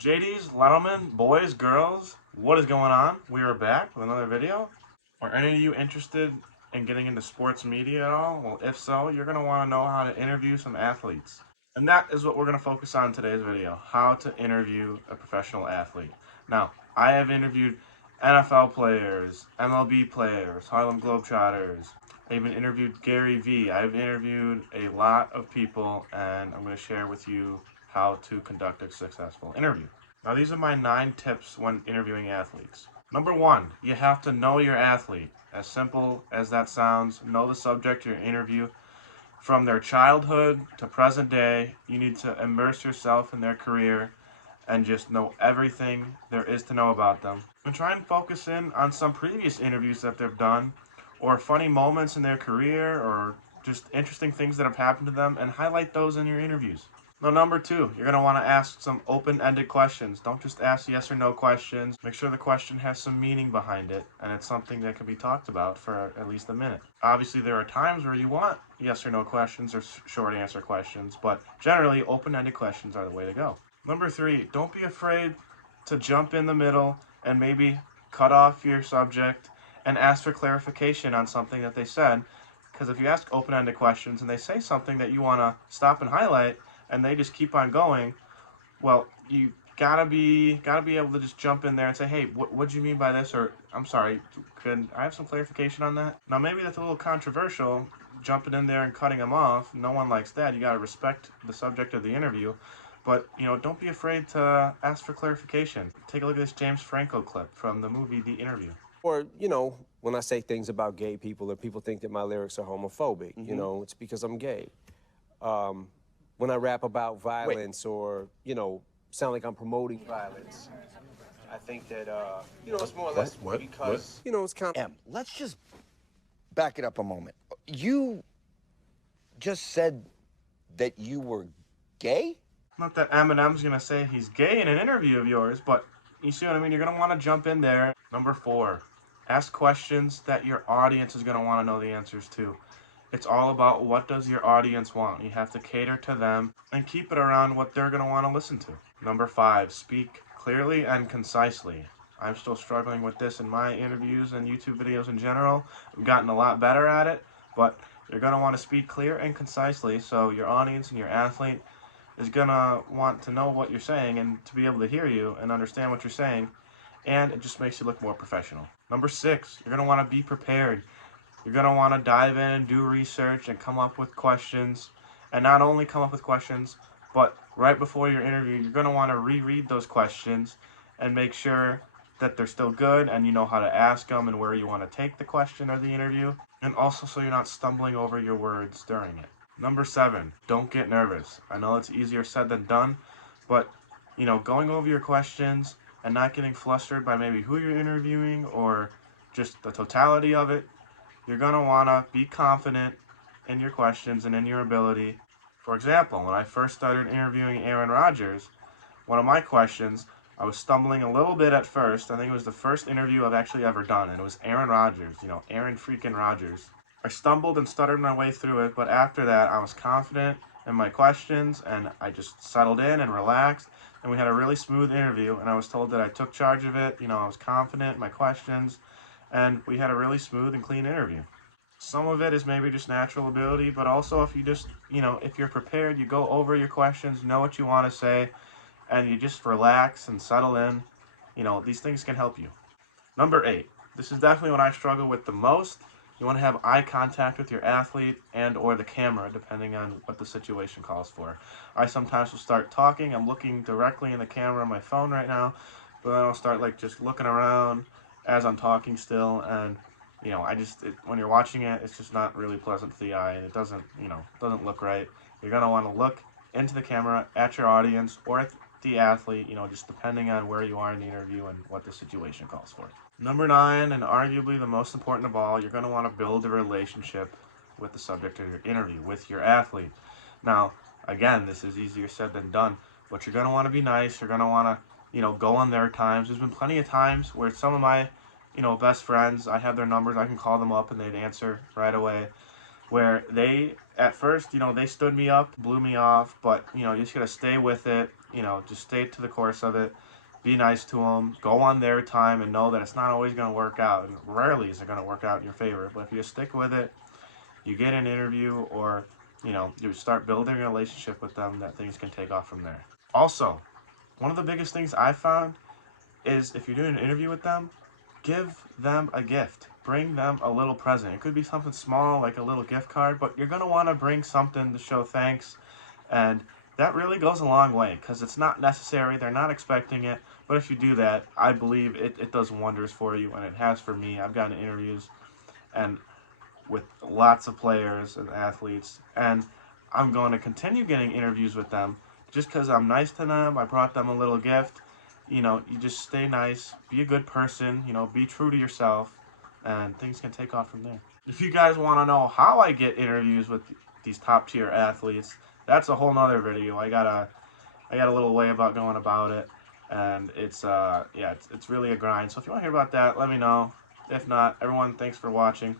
JD's, Lettleman, boys, girls, what is going on? We are back with another video. Are any of you interested in getting into sports media at all? Well, if so, you're going to want to know how to interview some athletes. And that is what we're going to focus on in today's video, how to interview a professional athlete. Now, I have interviewed NFL players, MLB players, Harlem Globetrotters. I even interviewed GaryVee. I've interviewed a lot of people, and I'm going to share with you how to conduct a successful interview. Now, these are my 9 tips when interviewing athletes. Number 1, you have to know your athlete. As simple as that sounds, know the subject of your interview. From their childhood to present day, you need to immerse yourself in their career and just know everything there is to know about them. And try and focus in on some previous interviews that they've done, or funny moments in their career, or just interesting things that have happened to them, and highlight those in your interviews. Now, number 2, you're going to want to ask some open-ended questions. Don't just ask yes or no questions. Make sure the question has some meaning behind it, and it's something that can be talked about for at least a minute. Obviously, there are times where you want yes or no questions or short answer questions, but generally, open-ended questions are the way to go. Number 3, don't be afraid to jump in the middle and maybe cut off your subject and ask for clarification on something that they said. Because if you ask open-ended questions and they say something that you want to stop and highlight, and they just keep on going, well, you gotta be able to just jump in there and say, hey, what do you mean by this? Or, I'm sorry, could I have some clarification on that? Now, maybe that's a little controversial, jumping in there and cutting them off. No one likes that. You gotta respect the subject of the interview. But, don't be afraid to ask for clarification. Take a look at this James Franco clip from the movie The Interview. Or, when I say things about gay people or people think that my lyrics are homophobic, it's because I'm gay. When I rap about violence or, sound like I'm promoting violence, I think that, it's more or less because, it's kind of... Let's just back it up a moment. You just said that you were gay? Not that Eminem's gonna say he's gay in an interview of yours, but you see what I mean? You're gonna want to jump in there. Number 4, ask questions that your audience is gonna want to know the answers to. It's all about what does your audience want. You have to cater to them and keep it around what they're gonna want to listen to. Number 5, speak clearly and concisely. I'm still struggling with this in my interviews and YouTube videos in general. I've gotten a lot better at it, but you're gonna want to speak clear and concisely so your audience and your athlete is gonna want to know what you're saying and to be able to hear you and understand what you're saying, and it just makes you look more professional. Number 6, you're gonna want to be prepared. You're gonna want to dive in and do research and come up with questions, and not only come up with questions, but right before your interview, you're gonna want to reread those questions and make sure that they're still good and you know how to ask them and where you want to take the question or the interview, and also so you're not stumbling over your words during it. Number 7, don't get nervous. I know it's easier said than done, but going over your questions and not getting flustered by maybe who you're interviewing or just the totality of it, you're going to want to be confident in your questions and in your ability. For example, when I first started interviewing Aaron Rodgers, one of my questions, I was stumbling a little bit at first. I think it was the first interview I've actually ever done, and it was Aaron Rodgers, Aaron freaking Rodgers. I stumbled and stuttered my way through it, but after that, I was confident in my questions, and I just settled in and relaxed, and we had a really smooth interview, and I was told that I took charge of it. I was confident in my questions, and we had a really smooth and clean interview. Some of it is maybe just natural ability, but also if you just, if you're prepared, you go over your questions, know what you want to say, and you just relax and settle in, these things can help you. Number 8, this is definitely what I struggle with the most. You want to have eye contact with your athlete and or the camera, depending on what the situation calls for. I sometimes will start talking. I'm looking directly in the camera on my phone right now, but then I'll start just looking around as I'm talking still, and when you're watching it, it's just not really pleasant to the eye, and it doesn't look right. You're gonna want to look into the camera at your audience or at the athlete, just depending on where you are in the interview and what the situation calls for. Number 9, and arguably the most important of all, you're going to want to build a relationship with the subject of your interview, with your athlete. Now, again, this is easier said than done, but you're going to want to be nice. You're going to want to, go on their times. There's been plenty of times where some of my, best friends, I have their numbers, I can call them up and they'd answer right away. Where they, at first, they stood me up, blew me off, but, you just got to stay with it. just stay to the course of it. Be nice to them. Go on their time and know that it's not always going to work out. And rarely is it going to work out in your favor. But if you stick with it, you get an interview, or you start building a relationship with them, that things can take off from there. Also, one of the biggest things I found is if you're doing an interview with them, give them a gift. Bring them a little present. It could be something small like a little gift card, but you're going to want to bring something to show thanks. And that really goes a long way because it's not necessary. They're not expecting it. But if you do that, I believe it does wonders for you, and it has for me. I've gotten interviews and with lots of players and athletes, and I'm going to continue getting interviews with them just because I'm nice to them. I brought them a little gift. You just stay nice, be a good person, be true to yourself, and things can take off from there. If you guys want to know how I get interviews with these top tier athletes, that's a whole nother video. I got a little way about going about it, and it's really a grind. So if you want to hear about that, let me know. If not, everyone, thanks for watching.